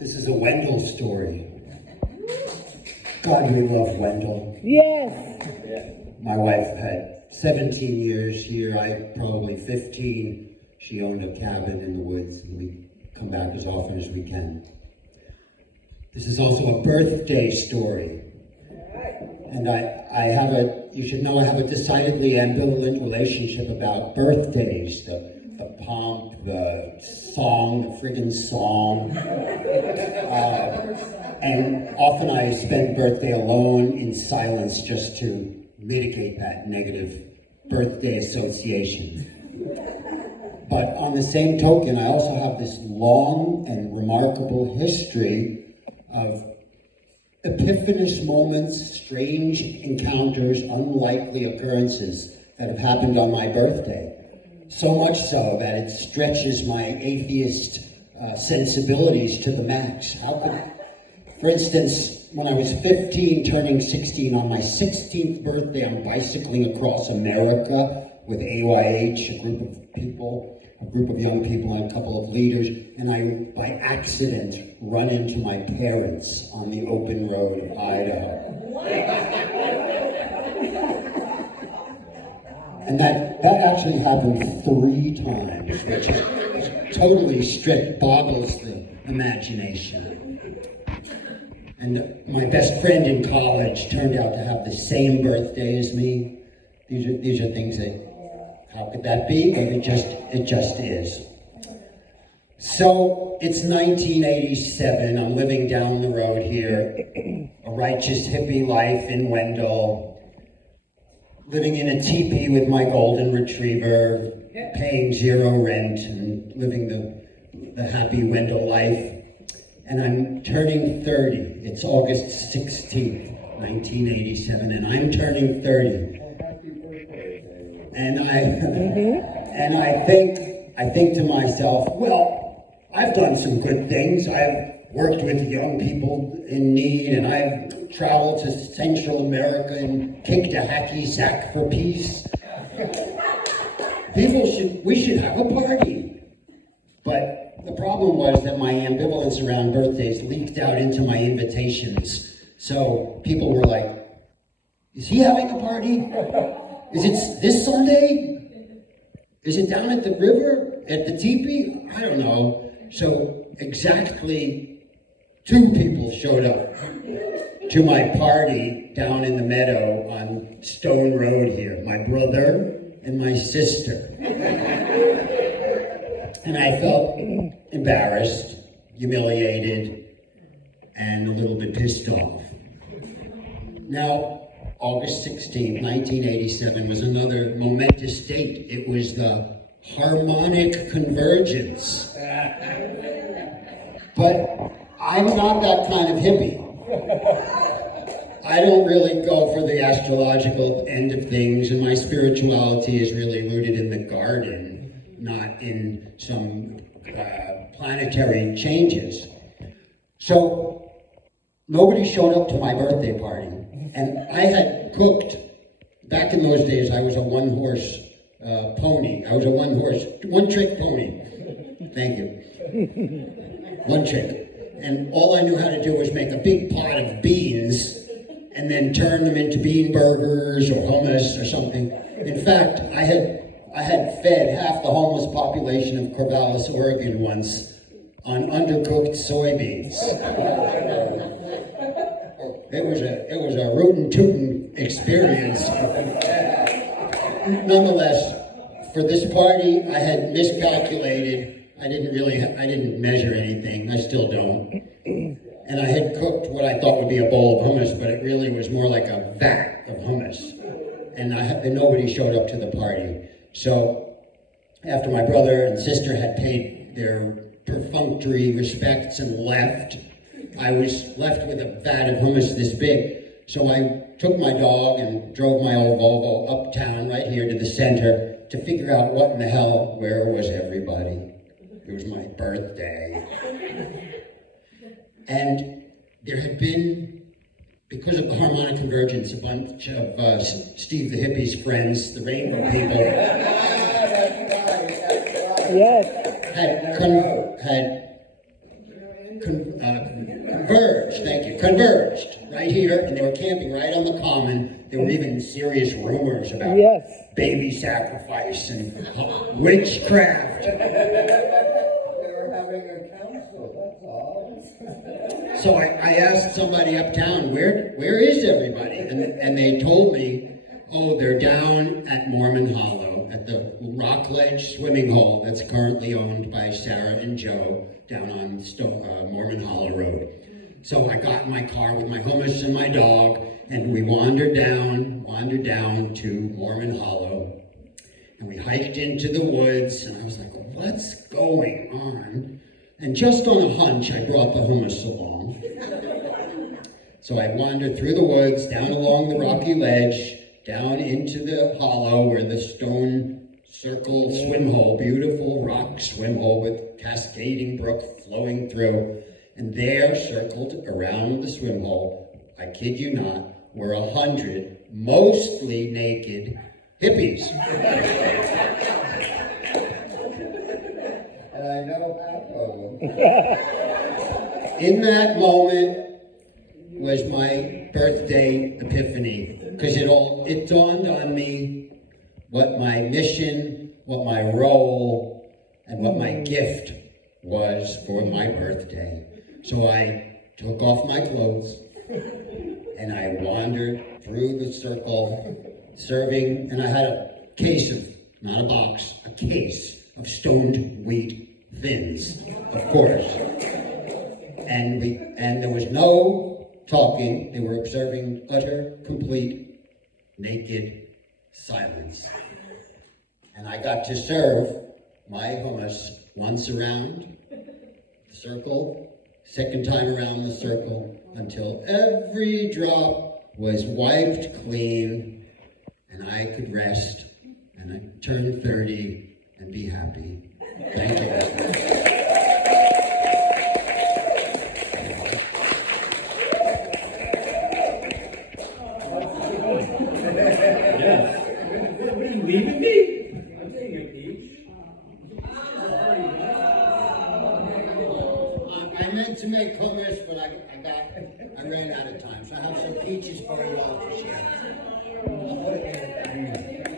This is a Wendell story. God, we love Wendell. Yes. My wife had 17 years here. I probably 15. She owned a cabin in the woods, and we come back as often as we can. This is also a birthday story. And you should know I have a decidedly ambivalent relationship about birthdays. The pomp, the song, the friggin' song. And often I spend birthday alone in silence just to mitigate that negative birthday association. But on the same token, I also have this long and remarkable history of epiphanous moments, strange encounters, unlikely occurrences that have happened on my birthday. So much so that it stretches my atheist sensibilities to the max. For instance, when I was 15, turning 16, on my 16th birthday, I'm bicycling across America with AYH, a group of young people and a couple of leaders, and I, by accident, run into my parents on the open road of Idaho. And that actually happened 3 times, which is totally boggles the imagination. And my best friend in college turned out to have the same birthday as me. These are things that, how could that be? But it just is. So it's 1987. I'm living down the road here, a righteous hippie life in Wendell, living in a teepee with my golden retriever, paying 0 rent and living the happy Wendell life. And I'm turning 30. It's August 16th, 1987, and I'm turning 30. And I think to myself, well, I've done some good things. I've worked with young people in need, and I've traveled to Central America and kicked a hacky sack for peace. We should have a party. But the problem was that my ambivalence around birthdays leaked out into my invitations. So people were like, is he having a party? Is it this Sunday? Is it down at the river? At the teepee? I don't know. So exactly 2 people showed up to my party down in the meadow on Stone Road here. My brother and my sister. And I felt embarrassed, humiliated, and a little bit pissed off. Now, August 16, 1987 was another momentous date. It was the Harmonic Convergence. But I'm not that kind of hippie. I don't really go for the astrological end of things, and my spirituality is really rooted in the garden, not in some planetary changes. So nobody showed up to my birthday party. And I had cooked, back in those days, I was a one-horse pony. I was a one-trick pony. Thank you. One trick. And all I knew how to do was make a big pot of beans and then turn them into bean burgers or hummus or something. In fact, I had fed half the homeless population of Corvallis, Oregon once on undercooked soybeans. It was a rootin' tootin' experience. Nonetheless, for this party, I had miscalculated. I didn't measure anything. I still don't. And I had cooked what I thought would be a bowl of hummus, but it really was more like a vat of hummus. And nobody showed up to the party. So after my brother and sister had paid their perfunctory respects and left, I was left with a vat of hummus this big. So I took my dog and drove my old Volvo uptown right here to the center to figure out what in the hell, where was everybody? It was my birthday. And there had been, because of the Harmonic Convergence, a bunch of Steve the Hippie's friends, the Rainbow People, yes, had converged, thank you, converged right here, and they were camping right on the common. There were even serious rumors about baby sacrifice and witchcraft. They were having a council, that's all. So I asked somebody uptown, where is everybody? And they told me, oh, they're down at Mormon Hollow, at the Rockledge swimming hole that's currently owned by Sarah and Joe down on Mormon Hollow Road. So I got in my car with my hummus and my dog, and we wandered down to Mormon Hollow, and we hiked into the woods, and I was like, what's going on? And just on a hunch, I brought the hummus along. So I wandered through the woods, down along the rocky ledge, down into the hollow where the stone circle swim hole, beautiful rock swim hole with cascading brook flowing through. And there, circled around the swim hole, I kid you not, were 100 mostly naked hippies. And I know half of them. In that moment was my birthday epiphany, because it dawned on me what my mission, what my role, and what my gift was for my birthday. So I took off my clothes and I wandered through the circle serving, and I had a case of, not a box, a case of stoned wheat thins, of course. And there was no talking. They were observing utter, complete, naked silence. And I got to serve my hummus once around the circle, second time around the circle, until every drop was wiped clean, and I could rest, and I turn 30 and be happy. Thank you. Yes. What are you leaving me? I'm taking a peach. I meant to make hummus, but I ran out of time, so I have some peaches for you all to share. I'll put it in.